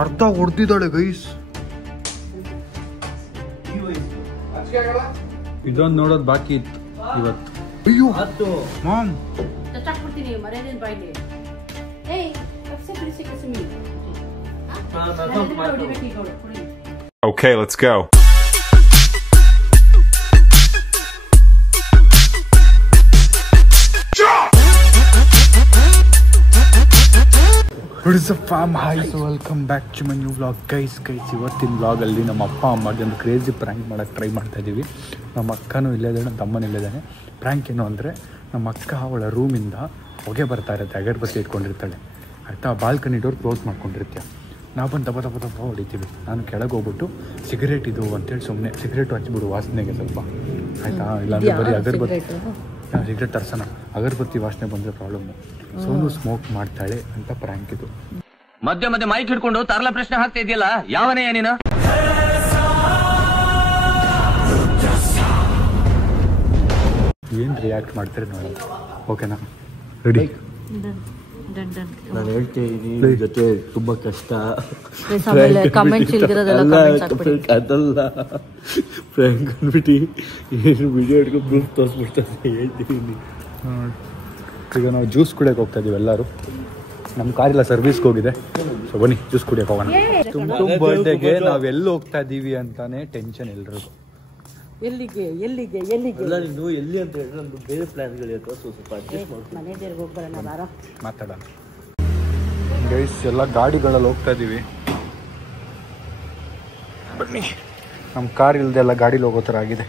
ಅರ್ಧ ಹೊಡೆದಿದ್ದಾಳೆ ಗೈಸ್. ಇದೊಂದು ನೋಡೋದು ಬಾಕಿ ಇತ್ತು ಇವತ್ತು. ಅಯ್ಯೋ ma'am Okay, let's go. What is up fam? Hi, so welcome back to my new vlog guys. ಇವತ್ತಿನ ವ್ಲಾಗಲ್ಲಿ ನಮ್ಮ ಅಪ್ಪ ಅಮ್ಮಗೆ ಒಂದು ಕ್ರೇಜಿ ಪ್ರ್ಯಾಂಕ್ ಮಾಡೋಕ್ಕೆ ಟ್ರೈ ಮಾಡ್ತಾ ಇದ್ದೀವಿ. ನಮ್ಮ ಅಕ್ಕನೂ ಇಲ್ಲೇ ಇದ್ದಾನೆ, ನಮ್ಮ ತಮ್ಮನೂ ಇಲ್ಲಿದ್ದಾನೆ. ಪ್ರ್ಯಾಂಕ್ ಏನು ಅಂದರೆ, ನಮ್ಮ ಅಕ್ಕ ಅವಳ ರೂಮಿಂದ ಹೊಗೆ ಬರ್ತಾ ಇರುತ್ತೆ, ಅಗರಬತ್ತಿ ಇಟ್ಕೊಂಡಿರ್ತಾಳೆ ಆಯಿತಾ. ಬಾಲ್ಕನಿ ಡೋರ್ ಕ್ಲೋಸ್ ಮಾಡ್ಕೊಂಡಿರ್ತೀಯ. ನಾವು ಬಂದು ದಬ್ಬ ದಬ್ಬ ದಬ್ಬ ಹೊಡಿತೀವಿ. ನಾನು ಕೆಳಗೆ ಹೋಗ್ಬಿಟ್ಟು ಸಿಗರೇಟ್ ಇದು ಅಂತೇಳಿ ಸುಮ್ಮನೆ ಸಿಗರೇಟು ಹಚ್ಚಿಬಿಡು ವಾಸನೆಗೆ ಸ್ವಲ್ಪ ಆಯಿತಾ. ಇಲ್ಲಾಂದರೆ ಬರೀ ಅಗರಬತ್ತಿ ಸಿಗರೇಟ್ ತರ್ಸೋಣ, ಅಗರಬತ್ತಿ ವಾಸನೆ ಬಂದರೆ ಪ್ರಾಬ್ಲಮ್ಮು. ಸೋನು ಸ್ಮೋಕ್ ಮಾಡ್ತಾಳೆ ಅಂತ ಪ್ರ್ಯಾಂಕ್ ಇದು. ಮಧ್ಯ ಮಧ್ಯೆ ಮೈಕ್ ಹಿಡ್ಕೊಂಡು ತರಲ ಪ್ರಶ್ನೆ ಹಾಕ್ತಾ ಇದೆಯಲ್ಲ, ಯಾವನೇ ನೀನು? ಏನು ರಿಯಾಕ್ಟ್ ಮಾಡ್ತಾರೆ ನೋಡಿ. ಓಕೆನಾ, ರೆಡಿ? ನಾನು ಹೇಳ್ತೀನಿ ಜೊತೆ ತುಂಬಾ ಕಷ್ಟ. ಅದಲ್ಲ ಫ್ರ್ಯಾಂಕ್ ಅಂದ್ಬಿಟ್ಟು ಏನು ವಿಡಿಯೋ ಹಿಡ್ಕೊಂಡು ಪ್ರೂಫ್ ತೋರಿಸ್ಬಿಡ್ತಾರೆ ಹೇಳ್ತೀನಿ. ಈಗ ನಾವು ಜ್ಯೂಸ್ ಕುಡಿಯೋಕೆ ಹೋಗ್ತಾ ಇದೀವಿ ಎಲ್ಲರೂ. ನಮ್ಮ ಕಾರೆಲ್ಲ ಸರ್ವಿಸ್ಗೆ ಹೋಗಿದೆ. ಸೊ ಬನ್ನಿ ಜ್ಯೂಸ್ ಕುಡಿಯೋಕೆ ಹೋಗೋಣ. ತುಂಬ ಬರ್ಡೇಗೆ ನಾವು ಎಲ್ಲಿ ಹೋಗ್ತಾ ಇದ್ದೀವಿ ಅಂತಾನೆ ಟೆನ್ಷನ್ ಎಲ್ರಿಗೂ. ಎಲ್ಲಿಗೆ ಅಲ್ಲ, ನೀನು ಎಲ್ಲಿ ಅಂತ ಹೇಳಿದ್ರೆ ನಮ್ದು ಬೇರೆ ಪ್ಲಾನ್ಗಳಿರುತ್ತೆ. ಸ್ವಲ್ಪ ಅಡ್ಜಸ್ಟ್ ಮಾಡ್ತೀನಿ, ಮಾತಾಡೋಣ ಗೈಸ್. ಎಲ್ಲ ಗಾಡಿಗಳಲ್ಲಿ ಹೋಗ್ತಾ ಇದ್ದೀವಿ, ಬನ್ನಿ. ನಮ್ಮ ಕಾರ್ ಇಲ್ಲದೆ ಎಲ್ಲ ಗಾಡೀಲಿ ಹೋಗೋ ಥರ ಆಗಿದೆ.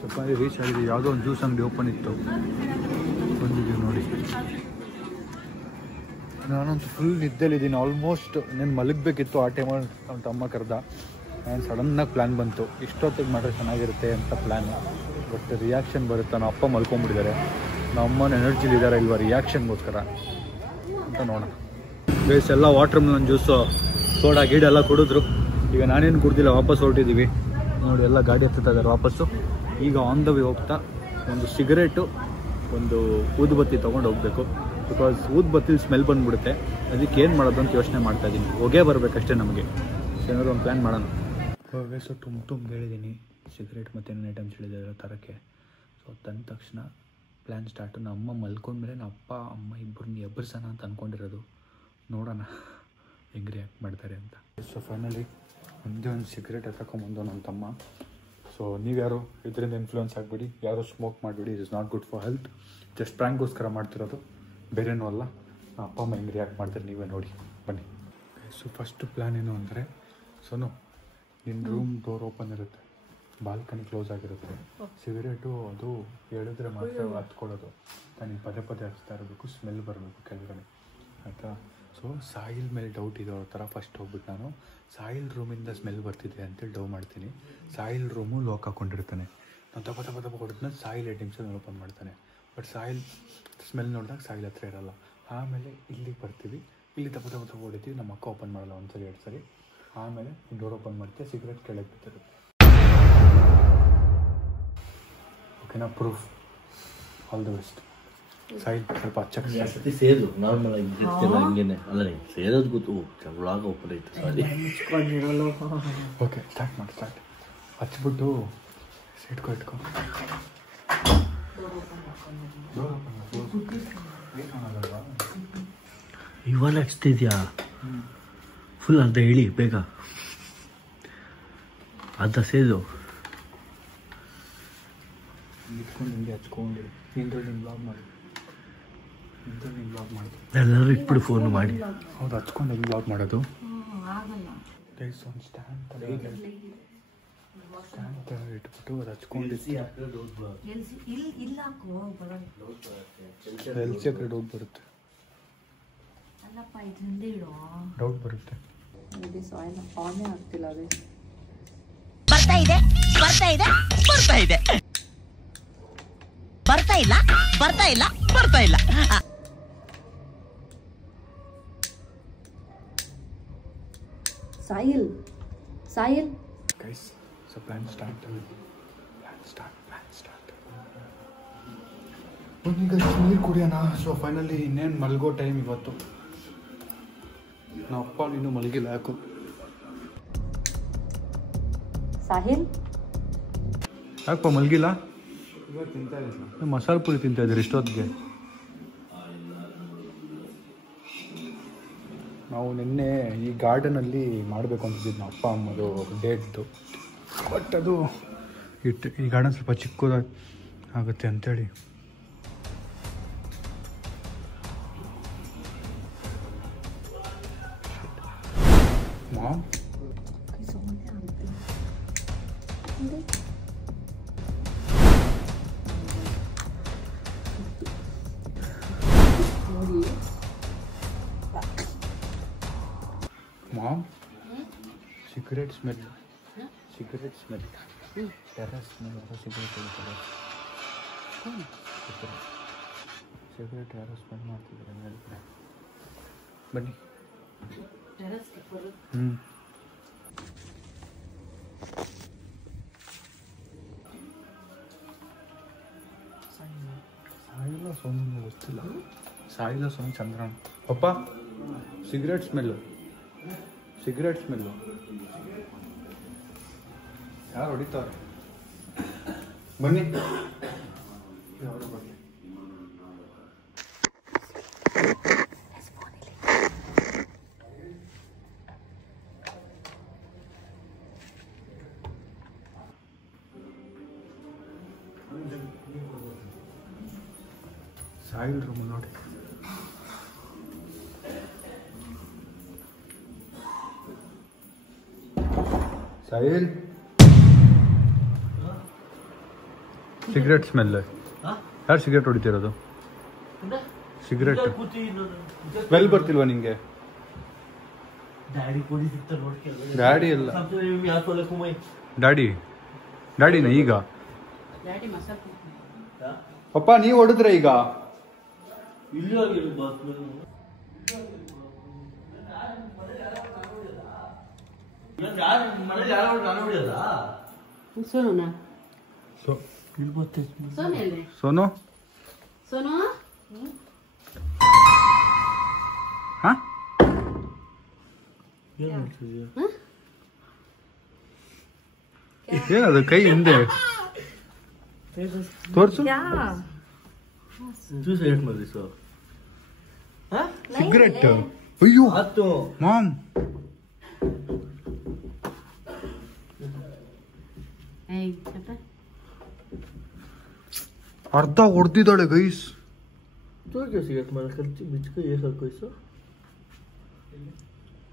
ಸ್ವಲ್ಪ ರೀಚ್ ಆಗಿದೆ. ಯಾವುದೋ ಒಂದು ಜ್ಯೂಸ್ ಅಂಗಡಿ ಓಪನ್ ಇತ್ತು, ಬಂದಿದ್ದೀವಿ ನೋಡಿ. ನಾನಂತೂ ಫುಲ್ ನಿದ್ದೆಲಿದ್ದೀನಿ ಆಲ್ಮೋಸ್ಟ್. నేను ಮಲಗಬೇಕಿತ್ತು ಆ ಟೈಮಲ್ಲಿ. ನಮ್ಮ ತಮ್ಮ ಕರೆದ, ನಾನು ಸಡನ್ನಾಗಿ ಪ್ಲ್ಯಾನ್ ಬಂತು, ಇಷ್ಟೊತ್ತಿಗೆ ಮಾಡಿದ್ರೆ ಚೆನ್ನಾಗಿರುತ್ತೆ ಅಂತ ಪ್ಲ್ಯಾನ್. ಬಟ್ ರಿಯಾಕ್ಷನ್ ಬರುತ್ತೆ. ನಮ್ಮ ಅಪ್ಪ ಮಲ್ಕೊಂಡ್ಬಿಟ್ಟಿದ್ದಾರೆ, ನಮ್ಮ ಅಮ್ಮನ ಎನರ್ಜಿಲಿದ್ದಾರೆ ಇಲ್ವಾ ರಿಯಾಕ್ಷನ್ಗೋಸ್ಕರ ಅಂತ ನೋಡೋಣ. ಗೈಸ್ ಎಲ್ಲ ವಾಟರ್ ಮೆಲನ್ ಜ್ಯೂಸು, ಸೋಡಾ ಗೀಡ ಎಲ್ಲ ಕುಡಿದ್ರು. ಈಗ ನಾನೇನು ಕುಡ್ದಿಲ್ಲ, ವಾಪಸ್ ಹೊರಟಿದ್ದೀವಿ ನೋಡಿ. ಎಲ್ಲ ಗಾಡಿ ಹತ್ತುತ್ತಾ ಇದ್ದಾರೆ ವಾಪಸ್ಸು. ಈಗ ಆನ್ ದ ವೇ ಹೋಗ್ತಾ ಒಂದು ಸಿಗರೇಟು, ಒಂದು ಊದುಬತ್ತಿ ತೊಗೊಂಡು ಹೋಗಬೇಕು. ಬಿಕಾಸ್ ಊದುಬತ್ತಿಲಿ ಸ್ಮೆಲ್ ಬಂದುಬಿಡುತ್ತೆ. ಅದಕ್ಕೆ ಏನು ಮಾಡೋದು ಅಂತ ಯೋಚನೆ ಮಾಡ್ತಾಯಿದ್ದೀನಿ. ಹೊಗೆ ಬರಬೇಕಷ್ಟೇ ನಮಗೆ. ಏನಾದ್ರು ಒಂದು ಪ್ಲ್ಯಾನ್ ಮಾಡೋಣ. ಸೊ ತುಂಬ ಹೇಳಿದ್ದೀನಿ, ಸಿಗರೇಟ್ ಮತ್ತು ಏನೇನು ಐಟಮ್ಸ್ ಹೇಳಿದ್ದಾರೆ ತರೋಕ್ಕೆ. ಸೊ ತಂದ ತಕ್ಷಣ ಪ್ಲ್ಯಾನ್ ಸ್ಟಾರ್ಟು. ನಮ್ಮ ಅಮ್ಮ ಮಲ್ಕೊಂಡ್ಮೇಲೆ ನಮ್ಮ ಅಪ್ಪ ಅಮ್ಮ ಇಬ್ಬರನ್ನ ಎಬ್ಬರಿಸೋಣ ಅಂತ ಅಂದ್ಕೊಂಡಿರೋದು. ನೋಡೋಣ ಹೆಂಗೆ ರಿಯಾಕ್ಟ್ ಮಾಡ್ತಾರೆ ಅಂತ. ಸೊ ಫೈನಲಿ ಒಂದೇ ಒಂದು ಸಿಗರೇಟ್ ಎತ್ಕೊಂಬಂದು ನಮ್ಮ ತಮ್ಮ. ಸೊ ನೀವ್ಯಾರು ಇದರಿಂದ ಇನ್ಫ್ಲೂಯೆನ್ಸ್ ಆಗಿಬಿಡಿ, ಯಾರು ಸ್ಮೋಕ್ ಮಾಡಿಬಿಡಿ. It is not good for health. Just ಪ್ರ್ಯಾಂಕ್ಗೋಸ್ಕರ ಮಾಡ್ತಿರೋದು, ಬೇರೆನೂ ಅಲ್ಲ. ಅಪ್ಪ ಅಮ್ಮ ಹೆಂಗೆ ರಿಯಾಕ್ಟ್ ಮಾಡ್ತಾರೆ ನೀವೇ ನೋಡಿ, ಬನ್ನಿ. ಸೊ ಫಸ್ಟ್ ಪ್ಲ್ಯಾನ್ ಏನು ಅಂದರೆ, ಸೋನು ನಿನ್ನ ರೂಮ್ ಡೋರ್ ಓಪನ್ ಇರುತ್ತೆ, ಬಾಲ್ಕನಿ ಕ್ಲೋಸ್ ಆಗಿರುತ್ತೆ. ಸಿಗರೇಟು ಅದು ಹೇಳಿದ್ರೆ ಮಾತ್ರ ಹತ್ಕೊಳ್ಳೋದು. ನಾನು ಪದೇ ಪದೇ ಹಚ್ತಾ ಇರಬೇಕು, ಸ್ಮೆಲ್ ಬರಬೇಕು ಕೆಳಗಡೆ ಆಯಿತಾ. ಸೊ ಸಾಯಿಲ್ ಮೇಲೆ ಡೌಟ್ ಇದೆ ಅವ್ರ ಥರ. ಫಸ್ಟ್ ಹೋಗ್ಬಿಟ್ಟು ನಾನು ಸಾಯಿಲ್ ರೂಮಿಂದ ಸ್ಮೆಲ್ ಬರ್ತಿದೆ ಅಂತೇಳಿ ಡೌ ಮಾಡ್ತೀನಿ. ಸಾಯಿಲ್ ರೂಮು ಲಾಕ್ ಹಾಕ್ಕೊಂಡಿರ್ತಾನೆ. ನಾನು ದಬ್ಬ ಹೊಡೆದ್ಮೇಲೆ ಸಾಯಿಲ್ ಐಟಮ್ಸನ್ನು ಓಪನ್ ಮಾಡ್ತಾನೆ. ಬಟ್ ಸಾಯಿಲ್ ಸ್ಮೆಲ್ ನೋಡಿದಾಗ ಸಾಯಿಲ್ ಹತ್ರ ಇರೋಲ್ಲ. ಆಮೇಲೆ ಇಲ್ಲಿಗೆ ಬರ್ತೀವಿ, ಇಲ್ಲಿ ದಬ್ಬ ಹೊಡಿತೀವಿ. ನಮ್ಮ ಅಕ್ಕ ಓಪನ್ ಮಾಡಲ್ಲ, ಒಂದು ಸರಿ 2 ಸರಿ. ಆಮೇಲೆ ಡೋರ್ ಓಪನ್ ಮಾಡ್ತೀವಿ, ಸಿಗರೇಟ್ ಕೆಳಗೆ ಬಿಟ್ಟಿರುತ್ತೆ. ಓಕೆನಾ, proof. All the best. Soil ಸ್ವಲ್ಪ ಹಚ್ಚಕ್ಕೆ ಸೇರು ನಾರ್ಮಲ್ ಆಗಿ ಇರ್ತಿಲ್ಲ, ಹಂಗೇನೆ ಅಲ್ಲ ನೀ ಸೇರೋದು ಗೊತ್ತು. ಒಳಗೆ ಓಪನ್ ಐತೆ ಸಾರಿ. ಓಕೆ ಸ್ಟಾರ್ಟ್ ಮಾಡಿ. ಸ್ಟಾರ್ಟ್ ಹಚ್ಬಿಟ್ಟು ಇಟ್ಕೊ. ಇವಾಗ ಹಚ್ತಿದ್ಯಾ? ಫುಲ್ ಅರ್ಧ ಹೇಳಿ ಬೇಗ, ಅರ್ಧ ಸೇದು ಇಟ್ಕೊಂಡು ಹಿಂಗೆ ಹಚ್ಕೊಂಡು ಬ್ಲಾಗ್ ಮಾಡಿ. ಎಲ್ಲರೂ ಇಟ್ಬಿಡು ಫೋನ್ ಮಾಡಿ. ಹೌದು, ಹಚ್ಕೊಂಡು ಹೆಂಗೆ ಬ್ಲಾಗ್ ಮಾಡೋದು? ಒಂದು ಸ್ಟ್ಯಾಂಡ್ ಇಟ್ಬಿಟ್ಟು ಅದು ಹಚ್ಕೊಂಡು ಎಲ್ಸಿ ಆ ಕಡೆ ಡೌಟ್ ಬರುತ್ತೆ. ಡೌಟ್ ಬರುತ್ತೆ. ಬರ್ತಾ ಇಲ್ಲ. Soil guys, so plan start. ಈಗ ನೀರು ಕುಡಿಯೋಣ. ಸೊ ಫೈನಲಿ ಇನ್ನೇನು ಮಲ್ಗೋ ಟೈಮ್ ಇವತ್ತು. ನಮ್ಮ ಅಪ್ಪ ನೀನು ಮಲಗಿಲ್ಲ ಯಾಕೋ. ಸಾಹಿಲ್ ಯಾಕಪ್ಪ ಮಲಗಿಲ್ಲ? ಮಸಾಲೆ ಪುರಿ ತಿಂತಾ ಇದ್ದೀರಿ ಇಷ್ಟೊತ್ತಿಗೆ? ನಾವು ನಿನ್ನೆ ಈ ಗಾರ್ಡನಲ್ಲಿ ಮಾಡಬೇಕು ಅಂತಿದ್ದು ನಮ್ಮ ಅಪ್ಪ ಅಮ್ಮದು ಡೇಟ್ದು. ಬಟ್ ಅದು ಈ ಗಾರ್ಡನ್ ಸ್ವಲ್ಪ ಚಿಕ್ಕದಾಗಿ ಆಗುತ್ತೆ ಅಂಥೇಳಿ ma'am Mom, cigarette smell. Cigarette smell. Terrace smell of cigarette. Cigarette terrace smell ಮಾಡ್ತಿದ್ದಾರೆ ಮೇಲ್ಗಡೆ. ಬನ್ನಿ. ಸಾಯಿಲ ಸೋನು ಗೊತ್ತಿಲ್ಲ. ಸಾಯಿಲ ಸೋನು ಚಂದ್ರನ್. ಪಪ್ಪ ಸಿಗರೇಟ್ ಸ್ಮೆಲ್ಲು. Cigarette smell. ಯಾರು ಹೊಡಿತಾರೆ? ಬನ್ನಿ. ಯಾರು ಬರಲಿ? ಸಾಯಿಲ್ ರೂಮ್ ನೋಡಿ. Soil cigarette smell. ಯಾರು ಸಿಗರೇಟ್ ಹೊಡಿತಿರೋದು? ಸಿಗರೇಟ್ ಸ್ಮೆಲ್ ಬರ್ತಿಲ್ವಾ ನಿಂಗೆ? ಡ್ಯಾಡಿ ಇಲ್ಲ. ಡ್ಯಾಡಿನ ಈಗ ಪಪ್ಪ ನೀವು ಹೊಡೆದ್ರೆ ಈಗ ಸೋನು ಹಾ ಏನದು ಕೈ ಹಿಂದೆ ತೋರ್ಸು. ಸಿಗರೇಟ್. ಅಯ್ಯೋ ಮಾಮ್ ಅರ್ಧ ಹೊಡೆದಿದ್ದಾಳೆ ಗೈಸ್.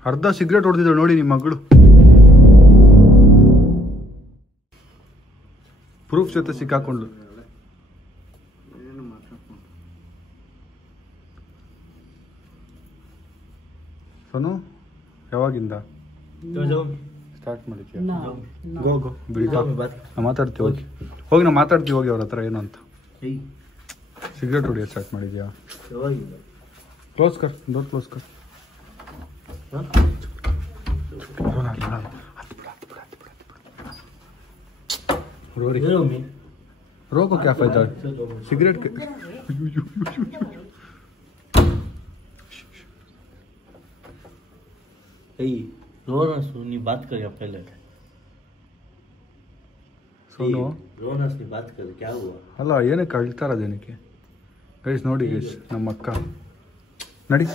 ಅರ್ಧ ಸಿಗರೇಟ್ ಹೊಡೆದಿದ್ದಾಳೆ ನೋಡಿ ನಿಮ್ಮ ಮಗಳು. ಪ್ರೂಫ್ ಜೊತೆ ಸಿಕ್ಕಾಕೊಂಡು. ಸೋನು ಯಾವಾಗಿಂದ ಸ್ಟಾರ್ಟ್ ಮಾಡಿದ್ಯಾ? ಗೋ ಬಿಡಿ ಮಾತಾಡ್ತೀವಿ ಹೋಗಿ. ನಾ ಮಾತಾಡ್ತೀವಿ ಹೋಗಿ ಅವ್ರ ಹತ್ರ ಏನು ಅಂತ. ಸಿಗರೇಟ್ ಹೊಡಿಯೋದು ಸ್ಟಾರ್ಟ್ ಮಾಡಿದ್ಯಾ? ಕ್ಲೋಸ್ ಕರ್, ಡೋರ್ ಕ್ಲೋಸ್ ಕರ್. रोको क्या फायदा सिगरेट के. रोना बात कर पहले. सोनो रोना बात कर क्या हुआ? ಅಲ್ಲ ಏನಕ್ಕೆ ಅಳ್ತಾರ ಜನಕ್ಕೆ? ಗೈಸ್ ನೋಡಿ ಗೈಸ್ ನಮ್ಮ ಅಕ್ಕ ನಡಿ.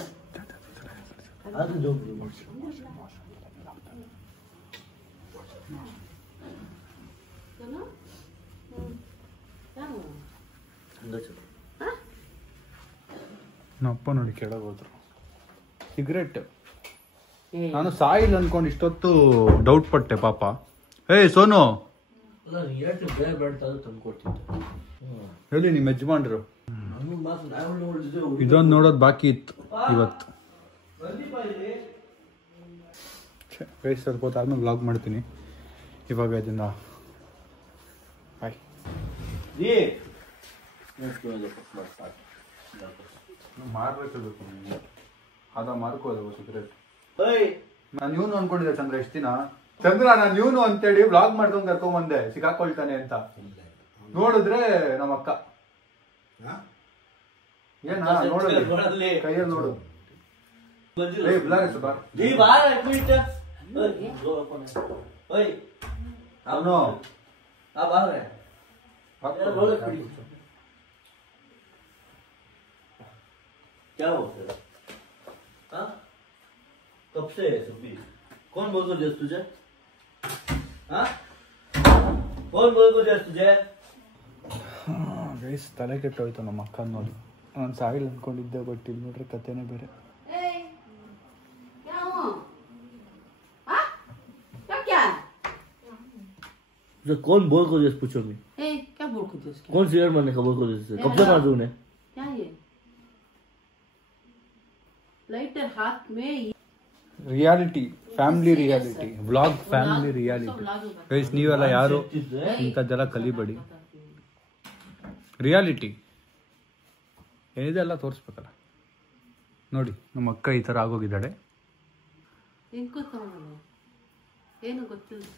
ನಮ್ಮಪ್ಪ ನೋಡಿ ಕೆಳಗೆ ಹೋದ್ರು. ಸಿಗರೇಟ್ ನಾನು ಸಾಯಿಲ್ ಅನ್ಕೊಂಡು ಇಷ್ಟೊತ್ತು ಡೌಟ್ ಪಟ್ಟೆ ಪಾಪ. ಸೋನು ಹೇಳಿ ನಿಮ್ಮ ಯಜಮಾನ್ರು. ಇದೊಂದು ನೋಡೋದು ಬಾಕಿ ಇತ್ತು ಇವತ್ತು. ಸ್ವಲ್ಪ ಹೊತ್ತು ಆದ್ಮೇಲೆ ವ್ಲಾಗ್ ಮಾಡ್ತೀನಿ. ಇವಾಗ ಇದನ್ನ ಬಾಯ್. ಮಾರ್ಬೇಕು ಅದ ಮಾರ್ಕೋದವ ಸಿಗರೇಟ್. ನಾನು ಇವನು ಅನ್ಕೊಂಡಿದ್ದೆ ಚಂದ್ರ ಎಷ್ಟು ದಿನ. ಚಂದ್ರ ನಾನು ಇವನು ಅಂತೇಳಿ ವ್ಲಾಗ್ ಮಾಡ್ಕೊಂಡು ಕರ್ಕೊಂಬಂದೆ, ಸಿಕ್ಕಾಕೊಳ್ತಾನೆ ಅಂತ. ನೋಡಿದ್ರೆ ನಮ್ಮ ಅಕ್ಕ ಏನ ನೋಡಲಿ ಕೈಯಲ್ಲಿ ನೋಡು. क्या हो गया? हाँ? कब से है सभी? कौन बोल को जैस तुझे? हाँ? कौन बोल को जैस तुझे? ಗೈಸ್ ತಲೆ ಕೆಟ್ಟೋಯ್ತು ನಮ್ಮ ಅಕ್ಕ ನೋಡಿ. ನಾನು ಸಾಯಿಲ್ ಅಂದ್ಕೊಂಡಿದ್ದೆ, ಬಟ್ ಇಲ್ಲಿ ನೋಡ್ರೆ ಕತೆನೇ ಬೇರೆ. कौन बोल को जैस पूछो मैं? क्या बोल को जैस? कौन सिगरेट मारने का बोल को जैस? कब से मार दूँ उन्हें? क्या ये लाइटर हाथ में? Reality, family reality, vlog family reality. Guys ನೀವೆಲ್ಲ ಯಾರು ಇಂಥದ್ದೆಲ್ಲ ಕಲಿಬೇಡಿ. ರಿಯಾಲಿಟಿ ಏನಿದೆ ಎಲ್ಲ ತೋರಿಸ್ಬೇಕಲ್ಲ. ನೋಡಿ ನಮ್ಮ ಅಕ್ಕ ಈ ಥರ ಆಗೋಗಿದ್ದಾಳೆ.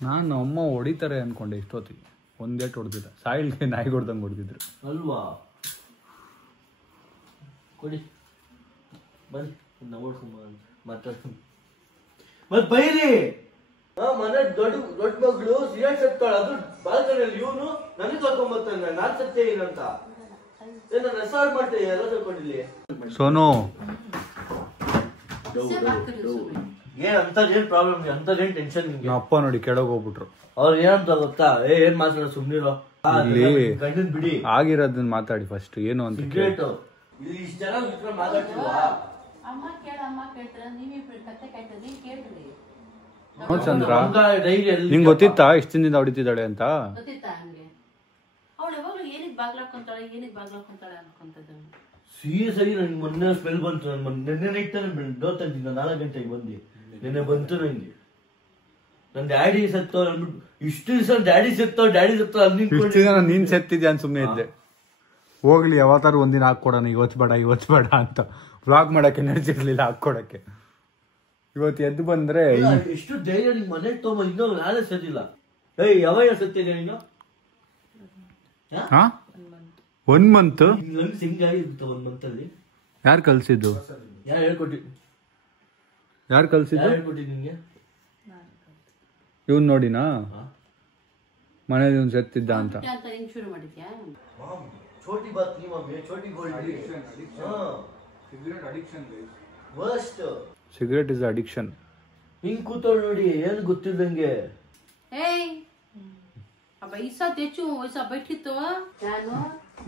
ನಾನು ಅಮ್ಮ ಹೊಡಿತಾರೆ ಅನ್ಕೊಂಡೆ ಇಷ್ಟೊತ್ತಿಗೆ. ಒಂದೇಟ್ ಹೊಡೆದಿಲ್ಲ, ಸಾಯಿಲ್ಗೆ ನಾಯಿ ಹೊಡೆದಂಗೆ ಹೊಡೆದಿದ್ರು ಅಲ್ವಾ. ಕೊಡಿ ಬನ್ನಿ ಮಾತಾಡ್ತೀನಿ. ಮತ್ ಬೈರಿ ಮನೆ ದೊಡ್ಡ ದೊಡ್ಡ ಮಗಳು ಸಿಗರೇಟ್ ಸತ್ತಾಳ, ಅದು ಬಾಲ್ಕನಿಯಲ್ಲಿ ಇವನು ನನಗೆ ಕರ್ಕೊಂಡ್ಬರ್ತಾನೆ, ನಾನ್ ಸತ್ತೇ ಏನಂತ ನನ್ನ ರೆಸಾರ್ಟ್ ಮಾಡ್ತೇವೆ ಎಲ್ಲ ತಗೊಂಡಿಲ್ಲಿ. ಸೋನು ಏನ್ ಅಂತದೇನ್ ಪ್ರಾಬ್ಲಮ್, ಅಂತದೇನ್ ಟೆನ್ಷನ್ ನಿಮ್ಗೆ? ನಮ್ಮ ಅಪ್ಪ ನೋಡಿ ಕೆಳಗೆ ಹೋಗ್ಬಿಟ್ರು. ಅವ್ರು ಏನಂತ ಗೊತ್ತಾ? ಏನ್ ಮಾತಾಡೋ ಸುಮ್ನಿರೋ, ಗಂಡನ್ ಬಿಡಿ, ಆಗಿರೋದನ್ನ ಮಾತಾಡಿ ಫಸ್ಟ್ ಏನು ಅಂತ. ಸಿಗರೇಟ್ ಇಲ್ಲಿ ಇಷ್ಟ ಜನ ಇದ್ರ ಮಾತಾಡ್ತಿಲ್ವಾ? ಅಮ್ಮ ಕೇಳ, ಅಮ್ಮ ಕೇಳ್ತಾರ, ನೀವಿಬ್ರು ಕತೆ ಕಾಯ್ತದ, ನೀವ್ ಕೇಳ್ರಿ. ಚಂದ್ರ ನಿಂಗೆ ಗೊತ್ತಿತ್ತಾ ಇಷ್ಟ ದಿನದಿಂದ ಹೊಡಿತಿದ್ದಾಳೆ ಅಂತ? ಗೊತ್ತಿತ್ತಾ ಹಂಗೆ? ಅವಳು ಯಾವಾಗ್ಲೂ ಏನಿದ್ ಬಾಗ್ಲಾಕೊಂತಾಳೆ, ಏನಿದ್ ಬಾಗ್ಲಾಕೊಂತಾಳೆ ಅನ್ಕೊಂತದ. ಸೀರಿಯಸ್ ಆಗಿ ನಂಗೆ ಮೊನ್ನೆ ಸ್ಮೆಲ್ ಬಂತು. ನೆನ್ನೆ ನೈಟ್ ತಾನೆ ಡೋರ್ ತಂದಿದ್ದ, 4 ಗಂಟೆಗೆ ಬಂದು ನೆನ್ನೆ ಬಂತು ನಂಗೆ. ನನ್ ಡ್ಯಾಡಿ ಸತ್ತೋ ಅಂದ್ಬಿಟ್ಟು ಇಷ್ಟು ದಿವಸ ಡ್ಯಾಡಿ ಸತ್ತೋ ನೀನ್ ಸತ್ತಿದ್ಯಾ ಅಂತ ಸುಮ್ಮನೆ ಇದ್ದೆ. ಹೋಗ್ಲಿ, ಯಾವತ್ತಾರು ಒಂದಿನ ಹಾಕೊಡೋಣ, ಇವತ್ತು ಬೇಡ ಅಂತ. ವ್ಲಾಗ್ ಮಾಡಕ್ಕೆ ಎನರ್ಜಿ ಇರ್ಲಿಲ್ಲ ಹಾಕೊಡಕ್ಕೆ. ಇವತ್ತು ಎದ್ದು ಬಂದ್ರೆ ಎಷ್ಟು ಧೈರ್ಯ ನಿಮ್ ಮನೆಗೆ ತಗೊಂಬ. ಇನ್ನೂ ನಾಳೆ ಸತ್ತಿಲ್ಲ. ಏಯ್ ಯಾವಾಗ ಸತ್ತಿದ್ಯಾ ನೀನು? 1 ಮಂತ್ ಹಿಂಗಾಗಿರುತ್ತೆ 1 ಮಂತ್ ಅಲ್ಲಿ. ಯಾರು ಕಲ್ಸಿದ್ದು? ಯಾರು ಹೇಳ್ಕೊಟ್ಟಿದ್ದು ನಿಂಗೆ? ಇವನ್ ನೋಡಿನಾ ಮನೇಲಿ ಇವ್ನು ಸತ್ತಿದ್ದ ಅಂತ. ಹಿಂಗ್ ಶುರು ಮಾಡಿದ್ಯಾ? छोटी बात नहीं मम्मी, छोटी Goldie. Cigarette addiction worst. Cigarette is addiction. ಹಿಂಗ್ ಕೂತೋಳ್ ನೋಡಿ, ಏನ್ ಗೊತ್ತಿದ್ದಂಗೆ. ಏಯ್ ಅಬ್ಬ ಈಸಾ ತೆಚ್ಚು ಈಸಾ ಬೈಟಿತ್ತು. ನಾನು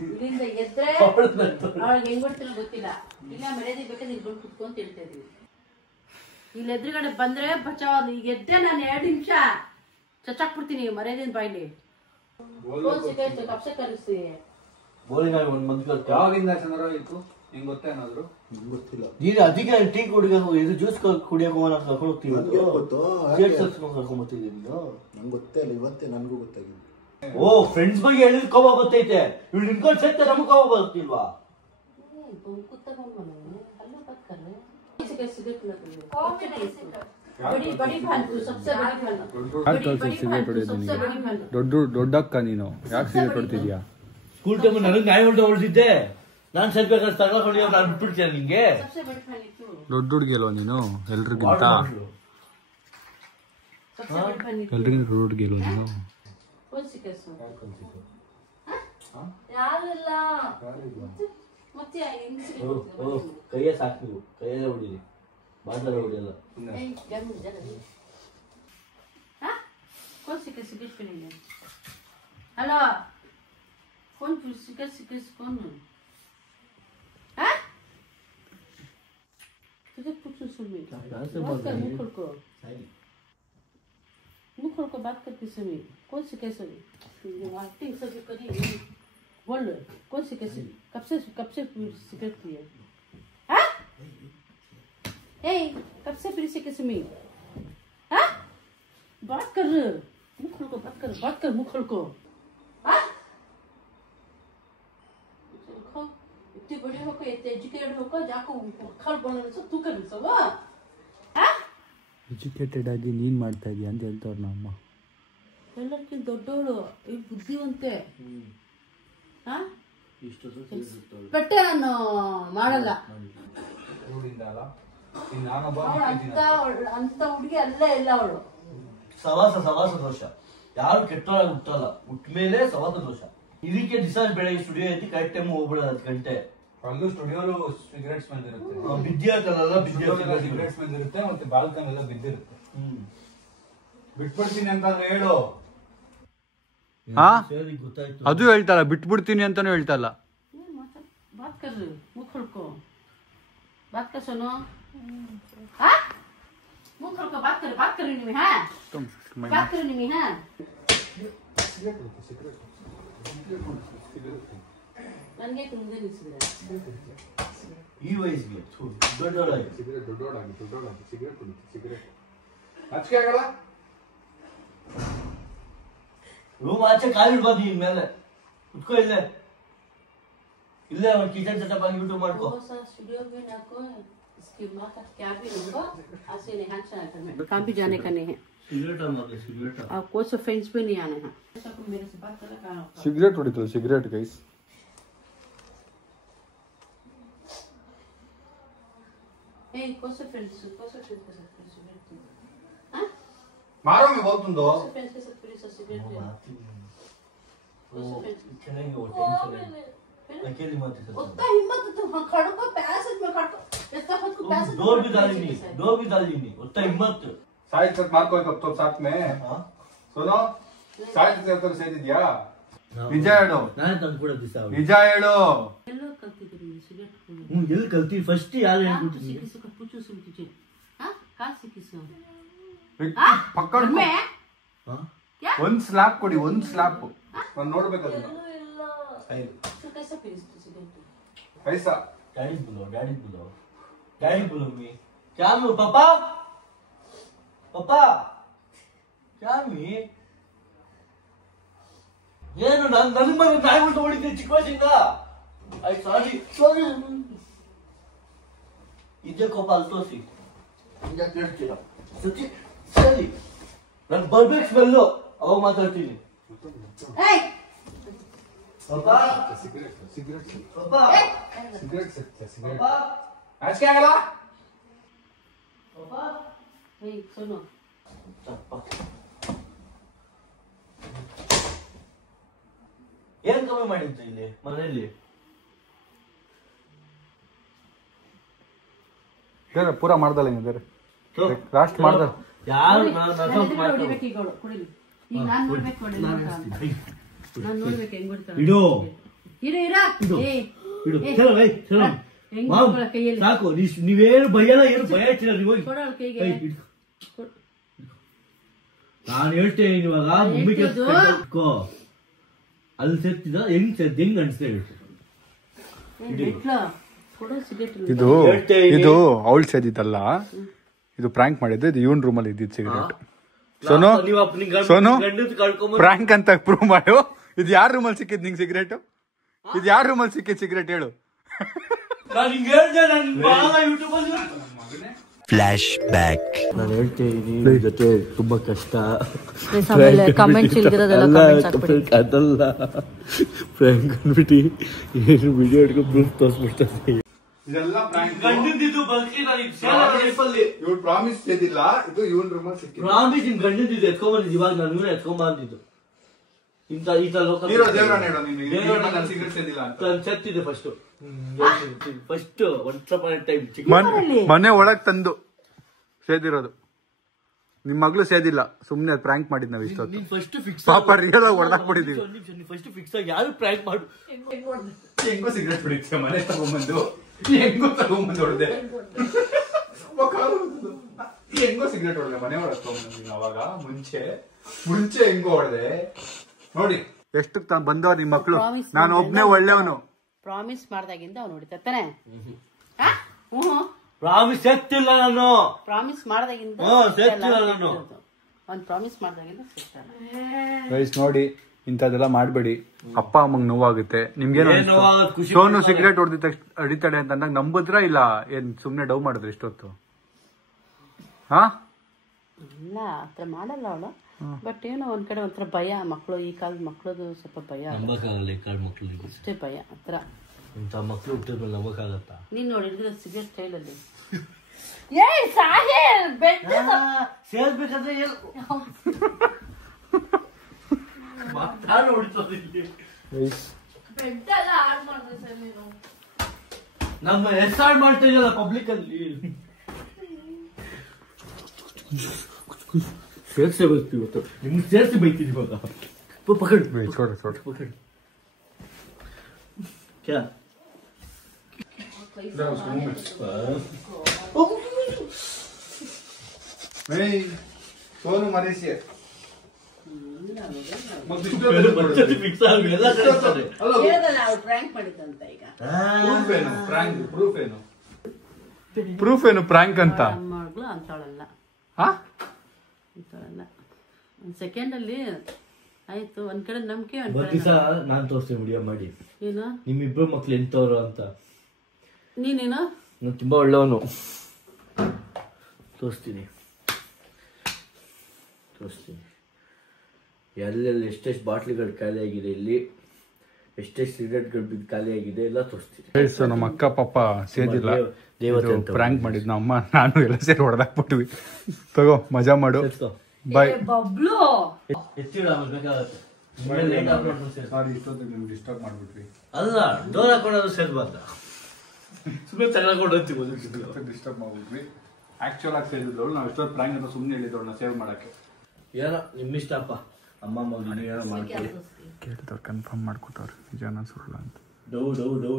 ಇಲ್ಲಿಂದ ಎದ್ರೆ ಅವಳಿಗೆ ಹೆಂಗ್ ಗೊತ್ತಿಲ್ಲ ಗೊತ್ತಿಲ್ಲ. ಇಲ್ಲ ಮರ್ಯಾದೆ ಬೇಕಾದ್ರೆ ಇಲ್ಲಿ ಬಂದು ಕುತ್ಕೊಂತ ಹೇಳ್ತಾ ಇದೀವಿ. ಇಲ್ಲಿ ಎದುರುಗಡೆ ಬಂದ್ರೆ ಬಚಾವ್. ಈಗ ಎದ್ದೆ ನಾನು 2 ನಿಮಿಷ ಚಚ್ಚಾಕ್ಬಿಡ್ತೀನಿ ಮರ್ಯಾದಿನ ಬಾಯ್ಲಿ. ಸಿಗರೇಟ್ ಕಪ್ಸೆ ಕಲಿಸಿ ಬೋಲಿ ನಾನು 1 ಮಂತ್ ಯಾವಾಗಿಂದ ಚೆನ್ನಾಗಿತ್ತು ನಿಂಗೆ ಗೊತ್ತೇ ಏನಾದ್ರು? ಗೊತ್ತಿಲ್ಲ. ನೀನು ಅದಕ್ಕೆ ಟೀ ಕುಡಿಯಕ್ಕೆ ಇದು ಜ್ಯೂಸ್ ಕುಡಿಯಕ್ಕೆ ಕರ್ಕೊಂಡು ಹೋಗ್ತೀವಿ. ಕರ್ಕೊಂಡ್ ಬರ್ತಿದ್ದೀನಿ ನೀನು. ನಂಗೆ ಗೊತ್ತೇ ಇಲ್ಲ, ಇವತ್ತೇ ನನಗೂ ಗೊತ್ತಾಗಿದೆ. ಓ ಫ್ರೆಂಡ್ಸ್ ಬಗ್ಗೆ ಹೇಳಿದ್ ಕೋಪ ಬರ್ತೈತೆ. ಇವ್ಳು ನಿನ್ಕೊಂಡು ಸತ್ತೆ ನಮ್ಗೆ ಕೋಪ ಬರ್ತಿಲ್ವಾ? ದೊಡ್ಡಕ್ಕ ನೀನು ಯಾಕೆ ಸಿಗರೇಟ್ ಹೊಡ್ತಿದ್ಯಾ? ಸ್ಕೂಲ್ ಟೈಮ್ ನನಗೆ ನಾಯಿ ಹೊಡೆದಿದ್ದೆ. ನಾನ್ ಸ್ವಲ್ಪ ತಗೊಂಡು ನಾನು ಬಿಟ್ಬಿಡ್ತೀನಿ ನಿಂಗೆ. ದೊಡ್ಡ ಹುಡುಗಿ ಅಲ್ವಾ ನೀನು ಎಲ್ರಿಗಿಂತ? ಎಲ್ರಿಗಿಂತ ಹುಡುಗಿ ಅಲ್ವಾ ನೀನು? ಕೈಯೇ ಸಾಕು, ನೀವು ಕೈಯಲ್ಲೇ ಹೊಡೀರಿ, ಬಾಟ್ಲಲ್ಲೇ ಹೊಡಿಯಲ್ಲ. ಹಲೋ कौन सिगरेट कौन है? तुझे कुछ सुनी मुख खोल को बात करती सुनी. कौन सी कैसे एक्टिंग सब करी बोल. कौन सी कैसे कब से सिगरेट पी है? कब से पी से कैसे में? बात कर मुख खोल को बात कर मुख खोल को. इतनी बड़ी होकर इतने एजुकेटेड होकर जाको खल बनने से तू कर सब ಎಜುಕೇಟೆಡ್ ಆಗಿ ನೀನ್ ಮಾಡ್ತಾ ಇದೀಯ ಅಂತ ಹೇಳ್ತವ್ರು ನಮ್ಮ ಎಲ್ಲರಿಗಿಂತ ದೊಡ್ಡವಳು ಈ ಬುದ್ಧಿವಂತೆ. ಬೆಟ್ಟ ನಾನು ಮಾಡಲ್ಲ. ಅಂತ ಹುಡುಗಿ ಅಲ್ಲೇ ಇಲ್ಲ ಅವಳು. ಸವಾಸ ದೋಷ. ಯಾರು ಕೆಟ್ಟವರಾಗಿ ಹುಟ್ಟಲ್ಲ, ಹುಟ್ಮೇಲೆ ಸವಾಸ ದೋಷ. ಇದಕ್ಕೆ ದಿವಸ ಬೆಳಗ್ಗೆ ಸ್ಟುಡಿಯೋ ಐತಿ, ಕರೆಕ್ಟ್ ಟೈಮ್ ಹೋಗ್ಬಿಡೋದು 10 ಗಂಟೆ. ಅಲ್ಲೂ ಸ್ಟುಡಿಯೋಲು ಸಿಗರೇಟ್ ಸ್ಮೆಲ್ ಇರುತ್ತೆ, ಸಿಗರೇಟ್ ಸ್ಮೆಲ್ ಇರುತ್ತೆ, ಮತ್ತೆ ಬಾಲ್ಕನ್ ಎಲ್ಲ ಬಿದ್ದಿರುತ್ತೆ. ಬಿಟ್ಬಿಡ್ತೀನಿ ಅಂತ ಹೇಳು. ಗೊತ್ತಾಯ್ತು, ಅದು ಹೇಳ್ತಲ್ಲ, ಬಿಟ್ಬಿಡ್ತೀನಿ ಅಂತಾನು ಹೇಳ್ತಲ್ಲ. ಬಾತ್ ಕರ್ ಮುಖ ಹೊಡ್ಕೋ, ಬಾತ್ ಕರ್ ಸೋನು, मुंह खोल कर बात करो नहीं है बात करो नहीं है ನನಗೆ ತುಂಬದೇ ನಿಲ್ಸಿದ್ರೆ ಈ ವಯಸ್ಸಿಗೆ ದೊಡ್ಡೋಳಾಗಿ ಸಿಗರೇಟ್ ನಾಚಿಕೆ ಆಗಲ್ಲ. ರೂಮ್ ಆಚೆ ಕಾಲಿಡ್ಬೋದು, ಈ ಮೇಲೆ ಕುತ್ಕೋ, ಇಲ್ಲೇ ಅವ್ನು ಕಿಚನ್ ಸೆಟಪ್ ಆಗಿ ಯೂಟ್ಯೂಬ್ ಮಾಡ್ಕೋ. स्टूडियो में ना को इसकी मां का क्या भी होगा, ऐसे नहीं हैंड में काम भी जाने का नहीं है. सिगरेट और कोई से फ्रेंड्स भी नहीं आने हैं. मेरे से बात कर रहा है. सिगरेट ಹೊಡಿತಲ್ಲ, ಸಿಗರೇಟ್ ಗೈಸ್. ए कोई से फ्रेंड्स के साथ सिगरेट हां मारो में बोलతుందో फ्रेंड्स के साथ पूरी सिगरेट ओ ಚೆನ್ನಾಗಿ ಟೆನ್ಷನ್ अकेली मत है. उतना हिम्मत तो खड़ो को पैसेज में खड़ो इतना खुद को पैसेज डोर भी डाली नहीं उतना हिम्मत. साइड से मार कोई कब तो साथ में. हां सुनो, साइड से उतर से दिया. ನಿಜ ಹೇಳು, ನಾನು ತಂದು ಕೂಡ ದಿವಸ ನಿಜ ಹೇಳು. ಎಲ್ಲೋ ಕಲ್ತಿದ್ರಿ ಸಿಗರೇಟ್ ಎಲ್ಲಿ ಕಲ್ತಿ ಫಸ್ಟ್ ಯಾರು ಹೇಳ್ಬಿಟ್ಟಿದ್ರಿ? किसी पूछो सुन तुझे हां कहां से किसी ಪಕ್ಕಡ हां क्या ಒಂದು ಸ್ಲಾಪ್ ಕೊಡಿ, ಒಂದು ಸ್ಲಾಪ್ ನಾನು ನೋಡಬೇಕು ಅದನ್ನ. तो कैसे पीस सिगरेट पैसा डैडी बोलो मी क्या मैं पापा क्या मी ಏನು ನನ್ನ ಮಗ ನಾಯಿ ಉಲ್ಟ ಹೊಡಿತೀನಿ ಚಿಕ್ಕ ವಯಸ್ಸಿಂದ. ಐ ಸಾರಿ ಇದೇ ಕೋಪ ಅಲ್ತೋಸಿ ಹಿಂಗೆ ಕೇಳ್ತೀರ ಸತಿ ಸರಿ ನಾನು ಬರ್ಬೇಕು ಸ್ಮೆಲ್ಲು, ಅವಾಗ ಮಾತಾಡ್ತೀನಿ. ಏಯ್ पापा ಸಿಗರೇಟ್ पापा ಸಿಗರೇಟ್ ನಾಚಿಕೆ ಆಗಲ್ಲ. पापा ए सुनो ಏನ್ ಕಮ್ಮಿ ಮಾಡಿದ್ದು ಇಲ್ಲಿ ಮನೆಯಲ್ಲಿ? ಪೂರಾ ಮಾಡ್ದಲ್ಲ ಹಿಂಗಿದ್ದಾರೆ, ಲಾಸ್ಟ್ ಮಾಡ್ದಲ್ಲ. ಯಾರು ಹೊಡಿಬೇಕು ಈಗ ಅವಳು ಕುಡಿಲಿ. ಈಗ ನಾನು ನೋಡ್ಬೇಕು ನೋಡಿ, ನಾನು ನೋಡ್ಬೇಕು ಹೆಂಗ್ ಬಿಡ್ತಾಳೆ. ಇಡು ಕೈಯಲ್ಲಿ ಸಾಕು, ನೀವೇನು ಭಯನ ಏನು ಭಯ ಇಟ್ಟಿಲ್ಲ ನೀವು. ಕೊಡೋಳು ಕೈಗೆ ನಾನು ಹೇಳ್ತೇನೆ ಇವಾಗ ಮುಮ್ಮಿಗೆ ಅಲ್ಲಿ ಸೇರ್ತಿದ ಹೆಂಗ್ ಅನ್ಸ್ತೇವೆ. ಇದು ಇದು ಅವಳು ಸೇದಿದ್ದಲ್ಲ, ಇದು ಪ್ರಾಂಕ್ ಮಾಡಿದ್ದು. ಇದು ಇವನ್ ರೂಮಲ್ಲಿ ಇದ್ದಿದ್ದು ಸಿಗರೇಟ್. ಸೋನು ಪ್ರಾಂಕ್ ಅಂತ ಪ್ರೂವ್ ಮಾಡು. ಇದು ಯಾರ ರೂಮಲ್ಲಿ ಸಿಕ್ಕಿದ್ ನಿಂಗೆ ಸಿಗರೇಟ್? ಇದು ಯಾರ ರೂಮಲ್ಲಿ ಸಿಕ್ಕಿದ್ ಸಿಗರೇಟ್ ಹೇಳು. Flash back. ನಾನು ಹೇಳ್ತೇನೆ ಜೊತೆ ತುಂಬಾ ಕಷ್ಟ. ಅದಲ್ಲ ಫ್ರ್ಯಾಂಕ್ ಅಂದ್ಬಿಟ್ಟು ಏನು ವಿಡಿಯೋ ಹಿಡ್ಕೊಂಡು ಪ್ರೂಫ್ ತೋರಿಸ್ಬಿಡ್ತಾರೆ. ಇದೆಲ್ಲ ಇವ್ರು ಪ್ರಾಮಿಸ್ ಸೇದಿಲ್ಲ, ಇದು ಇವನ್ ರೂಮಲ್ಲಿ ಸಿಕ್ಕಿದೆ. ಪ್ರಾಮಿಸ್ ನಿಮ್ ಗಂಡದಿದ್ದು ಎತ್ಕೊಂಡ್ಬಂದಿದ್ದು, ಇವಾಗ ನಾನು ಇವನ್ನ ಎತ್ಕೊಂಡ್ಬಂದಿದ್ದು. ಇಂತ ಈ ತರ ಲೋಕ ಸತ್ತಿದೆ first once upon a time ಮನೆ ಒಳಗ್ ತಂದು ಸೇದಿರೋದು. ನಿಮ್ ಮಗಳು ಸೇದಿಲ್ಲ, ಸುಮ್ನೆ ಪ್ರಾಂಕ್ ಮಾಡಿದ್ ನಾವ್ ಇಷ್ಟೊತ್ತು. ಫಸ್ಟ್ ಫಿಕ್ಸ್ ಪಾಪ ರಿಯಲ್ ಆಗಿ ಹೊಡೆದಾಕ್ಬಿಟ್ಟಿದೀವಿ. ಫಸ್ಟ್ ಫಿಕ್ಸ್ ಆಗಿ ಯಾರು ಪ್ರಾಂಕ್ ಮಾಡು. ಹೆಂಗೋ ಸಿಗರೇಟ್ ಬಿಡಿದ್ದೆ ಮನೆ ತಗೊಂಡ್ಬಂದು, ಹೆಂಗೋ ತಗೊಂಡ್ಬಂದು ಹೊಡೆದೆ. ಹೆಂಗೋ ಸಿಗರೇಟ್ ಹೊಡೆದೆ ಮನೆ ಒಳಗೆ ತಗೊಂಡ್ಬಂದಿನಿ. ಅವಾಗ ಮುಂಚೆ ಹೆಂಗೋ ಹೊಡೆದೆ ನೋಡಿ. ಎಷ್ಟು ಬಂದವ ನಿಮ್ ಮಕ್ಳು. ನಾನು ಒಬ್ನೇ ಒಳ್ಳೆಯವನು. ಪ್ರಾಮಿಸ್ ಮಾಡ್ದಾಗಿಂದ ಅವ್ನು ಹೊಡಿತಾನೆ. ಪ್ರಾಮಿಸ್ ಎತ್ತಿಲ್ಲ ನಾನು. ಪ್ರಾಮಿಸ್ ಮಾಡ್ದಾಗಿಂದ ನಾನು ಅವ್ನು ಪ್ರಾಮಿಸ್ ಮಾಡ್ದಾಗಿಂದ ಸಿಗ್ತಾನೆ. ಗೈಸ್ ನೋಡಿ, ಇಂಥದ್ದೆಲ್ಲ ಮಾಡ್ಬೇಡಿ. ಅಪ್ಪ ಅಮ್ಮಂಗ್ ನೋವಾಗುತ್ತೆ. ನಿಮ್ಗೇನು ಸೋನು ಸಿಗರೇಟ್ ಹೊಡೆದ ಅಡಿತಾಳೆ ಅಂತ ಅಂದಾಗ ನಂಬುದ್ರ ಇಲ್ಲ ಏನ್ ಸುಮ್ನೆ ಡವ್ ಮಾಡಿದ್ರೆ ಇಷ್ಟೊತ್ತು? ಹಾ ಇಲ್ಲ, ಆತರ ಮಾಡಲ್ಲ ಅವಳು. ಬಟ್ ಏನೋ ಒಂದ್ ಕಡೆ ಒಂಥರ ಭಯ. ಮಕ್ಕಳು ಈ ಕಾಲದ ಮಕ್ಳದು ಸ್ವಲ್ಪ ಭಯ, ಅಷ್ಟೇ ಭಯ. ಆತರ ಇಂಥ ಮಕ್ಳು ಹುಟ್ಟಿದ್ಮೇಲೆ ನಂಬಕ್ಕಾಗತ್ತಾ? ನೀನ್ ನೋಡಿ ಹಿಡಿದ್ರೆ ಸಿಗರೇಟ್ ಸ್ಟೈಲಲ್ಲಿ ಸೇರ್ಬೇಕಾದ್ರೆ ಮಾತಾಡ ಹೊಡಿತದ ಇಲ್ಲಿ ಬೆಡ್ ಎಲ್ಲ ಹಾಳು ಮಾಡಿದ್ರೆ ಸರ್ ನೀನು. ನಮ್ಮ ಎಸ್ಟಾರ್ಟ್ ಮಾಡ್ತಾ ಇದೆಯಲ್ಲ ಪಬ್ಲಿಕ್ ಅಲ್ಲಿ ಸೇರ್ಸೆ ಬರ್ತೀವಿ ಇವತ್ತು ನಿಮ್ಗೆ ಸೇರ್ಸಿ ಬೈತೀನಿ ಇವಾಗ ಪಕಡ್ ಪಕಡ್ ಕ್ಯಾ ಸೋನು ಮಲೇಷಿಯಾ ಫಿಕ್ಸ್ ಆಗಿ ಎಲ್ಲ ಕಳಿಸ್ತಾರೆ. ಹೇಳಿದಲ್ಲ ಅವ್ರು ಪ್ರ್ಯಾಂಕ್ ಮಾಡಿದ್ದಂತ ಈಗ. ಪ್ರೂಫ್ ಏನು ಪ್ರಾಂಕ್ ಅಂತ ನಮ್ಮ ಮಗಳು ಅಂತಾಳಲ್ಲ ಹಾ ಅಂತಾಳಲ್ಲ. ಒಂದು ಸೆಕೆಂಡಲ್ಲಿ ಆಯ್ತು. ಒಂದ್ ಕಡೆ ನಂಬಿಕೆ ಒಂದ್ ಒಂದ್ ಕಡೆ ದಿವಸ ನಾನ್ ತೋರಿಸ್ತೀನಿ ವಿಡಿಯೋ ಮಾಡಿ ಏನು ನಿಮ್ಮಿಬ್ರು ಮಕ್ಳು ಎಂತವ್ರು ಅಂತ. ನೀನೇನು ನಾನು ತುಂಬಾ ಒಳ್ಳೆಯವನು. ತೋರಿಸ್ತೀನಿ ಎಲ್ಲೆಲ್ಲಿ ಎಷ್ಟೆಷ್ಟು ಬಾಟ್ಲಿಗಳು ಖಾಲಿ ಆಗಿದೆ, ಇಲ್ಲಿ ಎಷ್ಟೆಷ್ಟು ಸಿಗರೇಟ್ಗಳು ಬಿದ್ದು ಖಾಲಿ ಆಗಿದೆ ಎಲ್ಲ ತೋರಿಸ್ತೀನಿ. ಸೊ ನಮ್ಮ ಅಕ್ಕ ಪಾಪ ಸೇದಿಲ್ಲ, ದೇವತೆ ಅಂತ ಪ್ರಾಂಕ್ ಮಾಡಿದ್ನ ಅಮ್ಮ ನಾನು ಎಲ್ಲ ಸೇರಿ ಹೊಡೆದಾಕ್ಬಿಟ್ವಿ. ತಗೋ ಮಜಾ ಮಾಡು, ಬಾಯ್. ಬಬ್ಲು ಡಿಸ್ಟರ್ಬ್ ಮಾಡ್ಬಿಟ್ವಿ. ಅಲ್ಲ ಡೋರ್ ಹಾಕೊಂಡ್ರು ಸೇರ್ಬಾರ್ದ, ಸುಮ್ಮನೆ ತಗೊಂಡೋಗ್ತೀವಿ. ಡಿಸ್ಟರ್ಬ್ ಮಾಡ್ಬಿಟ್ವಿ. ಆಕ್ಚುಲ್ ಆಗಿ ಸೇರಿದ್ರು ನಾವು ಎಷ್ಟೋ ಪ್ರಾಂಕ್ ಅಂತ ಸುಮ್ಮನೆ ಹೇಳಿದ್ರು ಸೇವ್ ಮಾಡಕ್ಕೆ. ಏನೋ ನಿಮ್ಮಿಷ್ಟಪ್ಪ, ಅಮ್ಮ ಮಗನ ಏನೋ ಮಾಡ್ಕೊಳ್ಳಿ. ಕೇಳ್ದವ್ರು ಕನ್ಫರ್ಮ್ ಮಾಡ್ಕೊತವ್ರು ನಿಜಾನ ಸುಳ್ಳ ಅಂತ. ಡೌ ಇದು ಡೌ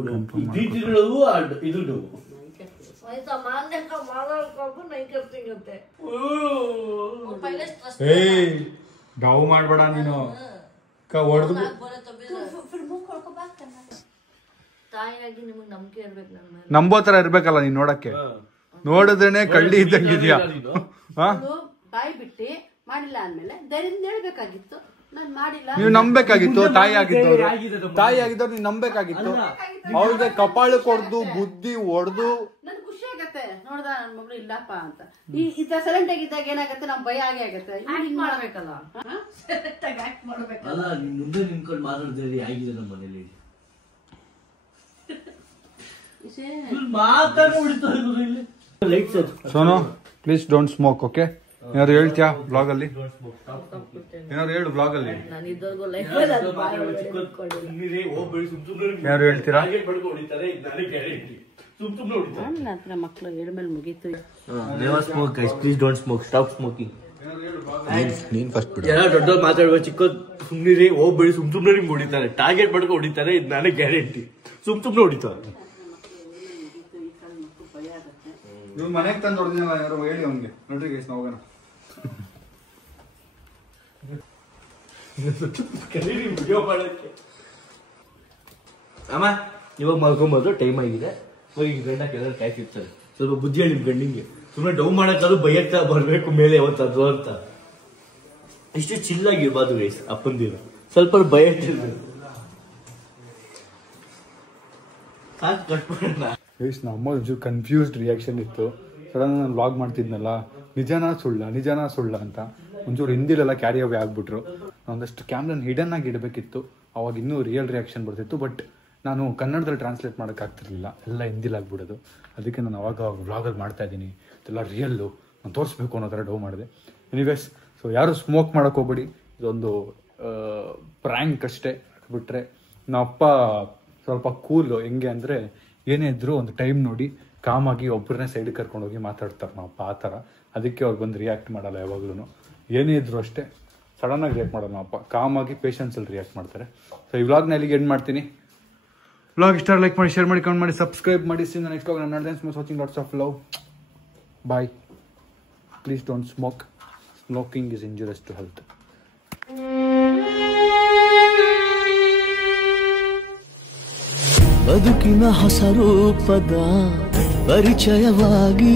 ಡವ್ ಮಾಡ್ಬೇಡ ನೀನು. ಹೊಡೆದು ತಾಯಿಯಾಗಿ ನಿಮಗ್ ನಂಬಿಕೆ ಇರ್ಬೇಕು ನನ್ನ ಮೇಲೆ. ನಂಬೋ ತರ ಇರ್ಬೇಕಲ್ಲ ನೀನ್ ನೋಡಕ್ಕೆ. ನೋಡಿದ್ರೇನೆ ಕಳ್ಳಿ ಇದ್ದಂಗಿದ್ಯಾ. ಬಾಯಿ ಬಿಟ್ಟು ಮಾಡಿಲ್ಲ ಅಂದ್ಮೇಲೆ ಧೈರ್ಯದಿಂದ ಹೇಳ್ಬೇಕಾಗಿತ್ತು. ನಾನ್ ಮಾಡಿಲ್ಲ. ನೀವು ನಂಬೇಕಾಗಿತ್ತು. ತಾಯಿ ಆಗಿದ್ದವ್ರು ನೀನ್ ನಂಬೇಕಾಗಿತ್ತು. ಅವ್ರಿಗೆ ಕಪಾಳು ಕೊಡ್ದು ಬುದ್ಧಿ ಹೊಡೆದು ನನ್ ಖುಷಿ ಆಗತ್ತೆ ನೋಡ್ದ ನನ್ ಮಗಳು ಇಲ್ಲಪ್ಪ ಅಂತ. ಈ ತರ ಸೈಲೆಂಟ್ ಆಗಿದ್ದಾಗ ಏನಾಗತ್ತೆ, ನಮ್ ಭಯ ಆಗೇ ಆಗತ್ತೆ. ಹಿಂಗ್ ಮಾಡ್ಬೇಕಲ್ಲ, ಆಕ್ಟ್ ಮಾಡ್ಬೇಕಲ್ಲ. ಅಲ್ಲ ನಿಮ್ ಮುಂದೆ ನಿಂತ್ಕೊಂಡು ಮಾತಾಡಿದ್ರೆ ಆಗಿದೆ ನಮ್ಮ ಮನೇಲಿ. Sonu please don't smoke. Okay, ಏನಾದ್ರು ಹೇಳ್ತೀಯಾ ಬ್ಲಾಗ್ ಅಲ್ಲಿ? ಏನಾದ್ರು ಹೇಳು ಬ್ಲಾಗ್ ಅಲ್ಲಿ. ಯಾರು ಹೇಳ್ತೀರಾ? ಮಕ್ಳು ಹೇಳ್ಮೇಲೆ ಮುಗೀತು. Please don't smoke, stop smoking. ನೀನ್ ಫಸ್ಟ್ ಬಿಡು. ಎಲ್ಲ ದೊಡ್ಡವ್ರು ಮಾತಾಡುವ ಚಿಕ್ಕ ಸುಮ್ನಿರಿ ಹೋಗ್ಬೇಡಿ, ಸುಮ್ನೆ ನಿಮ್ಗೆ ಹೊಡಿತಾರೆ. ಟಾರ್ಗೆಟ್ ಮಾಡ್ಕೊಂಡು ಹೊಡಿತಾರೆ, ಇದು ನಾನೇ ಗ್ಯಾರಂಟಿ. ಸುಮ್ನೆ ಹೊಡಿತಾರೆ. ನೀವು ಮನೆಗೆ ತಂದು ಹೊಡೆದಿಲ್ಲ, ಯಾರು ಹೇಳಿ ಅವ್ನಿಗೆ. ನೋಡ್ರಿ ಗೈಸ್, ನಾವು ಹೋಗೋಣ. ಅಮ್ಮ ಇವಾಗ ಮಲ್ಕೊಂಬೋದು, ಟೈಮ್ ಆಗಿದೆ. ಹೋಗಿ ಗಂಡಕ್ಕೆ ಎಲ್ಲರೂ ಕಾಯ್ತಿರ್ತಾರೆ. ಸ್ವಲ್ಪ ಬುದ್ಧಿ ಹೇಳಿ ನಿಮ್ ಗಂಡಿಗೆ. ಸುಮ್ಮನೆ ಡೌ ಮಾಡಕ್ಕಾದ್ರೂ ಬೈಯಕ್ಕ ಬರ್ಬೇಕು ಮೇಲೆ ಯಾವತ್ತಾದ್ರು ಅಂತ. ಇಷ್ಟು ಚಿಲ್ಲಾಗಿರ್ಬಾರ್ದು ಗೈಸ್. ಅಪ್ಪಂದಿರು ಸ್ವಲ್ಪ ಭಯ ಇಟ್ಟಿರ್ಬೇಕು. ಗೈಸ್, ನಮ್ಮ ಒಂಚೂರು ಕನ್ಫ್ಯೂಸ್ಡ್ ರಿಯಾಕ್ಷನ್ ಇತ್ತು. ಸಡನ್ ನಾನು ವ್ಲಾಗ್ ಮಾಡ್ತಿದ್ನಲ್ಲ, ನಿಜಾನ ಸುಳ್ಳ ಅಂತ ಒಂಚೂರು ಹಿಂದಿಲೆಲ್ಲ ಕ್ಯಾರಿ ಅವೇ ಆಗ್ಬಿಟ್ರು. ಒಂದಷ್ಟು ಕ್ಯಾಮ್ರನ್ ಹಿಡನ್ ಆಗಿ ಇಡಬೇಕಿತ್ತು, ಅವಾಗ ಇನ್ನೂ ರಿಯಲ್ ರಿಯಾಕ್ಷನ್ ಬರ್ತಿತ್ತು. ಬಟ್ ನಾನು ಕನ್ನಡದಲ್ಲಿ ಟ್ರಾನ್ಸ್ಲೇಟ್ ಮಾಡೋಕ್ಕಾಗ್ತಿರ್ಲಿಲ್ಲ, ಎಲ್ಲ ಹಿಂದಿಲಾಗ್ಬಿಡೋದು. ಅದಕ್ಕೆ ನಾನು ಅವಾಗ ವ್ಲಾಗಲ್ಲಿ ಮಾಡ್ತಾ ಇದ್ದೀನಿ, ಇದೆಲ್ಲ ರಿಯಲ್ಲು, ನಾನು ತೋರಿಸ್ಬೇಕು ಅನ್ನೋ ಥರ ಡವ್ ಮಾಡಿದೆ. ಎನಿವೇಸ್, ಸೊ ಯಾರು ಸ್ಮೋಕ್ ಮಾಡೋಕೆ ಹೋಗ್ಬೇಡಿ, ಇದೊಂದು ಪ್ರ್ಯಾಂಕ್ ಅಷ್ಟೇ. ಬಿಟ್ಟರೆ ನಮ್ಮಪ್ಪ ಸ್ವಲ್ಪ ಕೂಲು. ಹೆಂಗೆ ಅಂದರೆ ಏನೇ ಇದ್ದರೂ ಒಂದು ಟೈಮ್ ನೋಡಿ ಕಾಮಾಗಿ ಒಬ್ಬರನ್ನೇ ಸೈಡಿಗೆ ಕರ್ಕೊಂಡೋಗಿ ಮಾತಾಡ್ತಾರೆ ನಮ್ಮಪ್ಪ, ಆ ಥರ. ಅದಕ್ಕೆ ಅವ್ರು ಬಂದು ರಿಯಾಕ್ಟ್ ಮಾಡಲ್ಲ ಯಾವಾಗ್ಲೂ. ಏನೇ ಇದ್ರು ಅಷ್ಟೇ ಸಡನ್ನಾಗಿ ರಿಯಾಕ್ಟ್ ಮಾಡಲ್ಲ ನಮ್ಮಪ್ಪ, ಕಾಮಾಗಿ ಪೇಷನ್ಸಲ್ಲಿ ರಿಯಾಕ್ಟ್ ಮಾಡ್ತಾರೆ. ಸೊ ಈ ವ್ಲಾಗ್ನ ಇಲ್ಲಿಗೆ ಎಂಡ್ ಮಾಡ್ತೀನಿ. ವ್ಲಾಗ್ ಇಷ್ಟ ಲೈಕ್ ಮಾಡಿ, ಶೇರ್ ಮಾಡಿ, ಕಮೆಂಟ್ ಮಾಡಿ, ಸಬ್ಸ್ಕ್ರೈಬ್ ಮಾಡಿ. ನೆಕ್ಸ್ಟ್ ವ್ಲಾಗ್ ನಾನು watching lots of love. Bye. Please don't smoke. Smoking is injurious to health. ಬದುಕಿನ ಹೊಸ ರೂಪದ ಪರಿಚಯವಾಗಿ